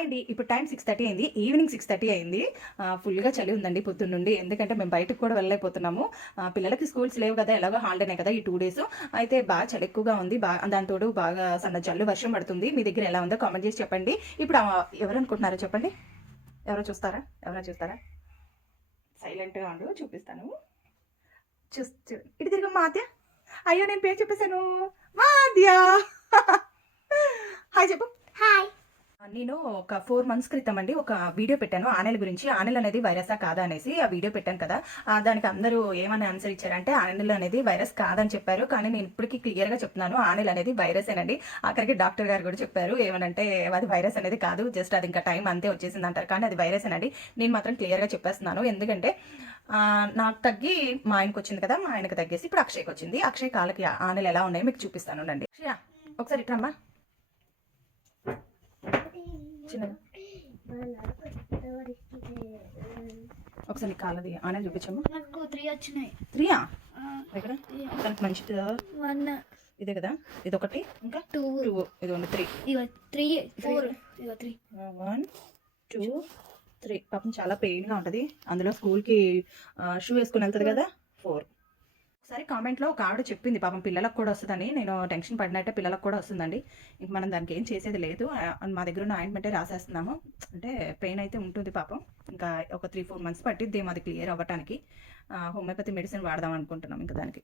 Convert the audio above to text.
Hi అండి. ఇప్పుడు time 6:30 అయింది. ఈవినింగ్ 6:30 అయింది. ఫుల్గా చలి ఉందండి పొద్దున్న నుండి. ఎందుకంటే మేము బయటకు కూడా వెళ్ళలేకపోతున్నాము. పిల్లలకి స్కూల్స్ లేవు కదా, ఎలాగో హాలిడేనే కదా ఈ 2 డేస్. అయితే బాగా చలి ఎక్కువగా ఉంది. దాని తోడు బాగా సన్న జల్లు వర్షం పడుతుంది. మీ దగ్గర ఎలా ఉందో కామెంట్ చేసి చెప్పండి. ఇప్పుడు ఎవరు అనుకుంటున్నారో చెప్పండి. ఎవరో చూస్తారా? సైలెంట్గా ఉండు, చూపిస్తాను. ఇటు తిరిగి మాధ్య. అయ్యో, నేను పేరు చెప్పేశాను. మాధ్య. హాయ్ చెప్పు. హాయ్. నేను ఒక 4 months క్రితం అండి ఒక వీడియో పెట్టాను ఆనెల గురించి. ఆనెల్ అనేది వైరసా కాదా అనేసి ఆ వీడియో పెట్టాను కదా. దానికి అందరూ ఏమని ఆన్సర్ ఇచ్చారంటే ఆనెల్ అనేది వైరస్ కాదని చెప్పారు. కానీ నేను ఇప్పటికీ క్లియర్గా చెప్తున్నాను, ఆనెల్ అనేది వైరసేనండి. ఆఖరికి డాక్టర్ గారు కూడా చెప్పారు ఏమనంటే అది వైరస్ అనేది కాదు, జస్ట్ అది ఇంకా టైం అంతే వచ్చేసింది అంటారు, కానీ అది వైరసేనండి. నేను మాత్రం క్లియర్గా చెప్పేస్తున్నాను. ఎందుకంటే నాకు తగ్గి మా ఆయనకు వచ్చింది కదా, మా ఆయనకు తగ్గేసి ఇప్పుడు అక్షయ్కి వచ్చింది. అక్షయ్ కాళ్ళకి ఆనెలు ఎలా ఉన్నాయో మీకు చూపిస్తాను అండి. అక్షయ ఒకసారి ఇట్రమ్మా. ఒకసారి కాలది ఆనెలు చూపించమ్మా. నాకు 3 వచ్చినాయి. 3 ఎక్కడ దానికి మంచిది 1 ఇదే కదా, ఇది ఒకటి ఇంకా 2 ఇది 3 ఇగో 3 4 ఇగో 3 1 2 3. పాపం చాలా పెయిన్గా ఉంటుంది. అందులో స్కూల్కి షూ వేసుకుని వెళ్తుంది కదా. 4. ఒకసారి కామెంట్లో ఒక ఆవిడ చెప్పింది పాపం పిల్లలకు కూడా వస్తుందని. నేను టెన్షన్ పడినట్టే పిల్లలకు కూడా వస్తుందండి. ఇంక మనం దానికి ఏం చేసేది లేదు. మా దగ్గర ఉన్న ఆయింట్మెంటే రాసేస్తున్నాము. అంటే పెయిన్ అయితే ఉంటుంది పాపం. ఇంకా ఒక 3-4 months పట్టిద్దేమో అది క్లియర్ అవ్వటానికి. హోమియోపతి మెడిసిన్ వాడదాం అనుకుంటున్నాం ఇంకా దానికి.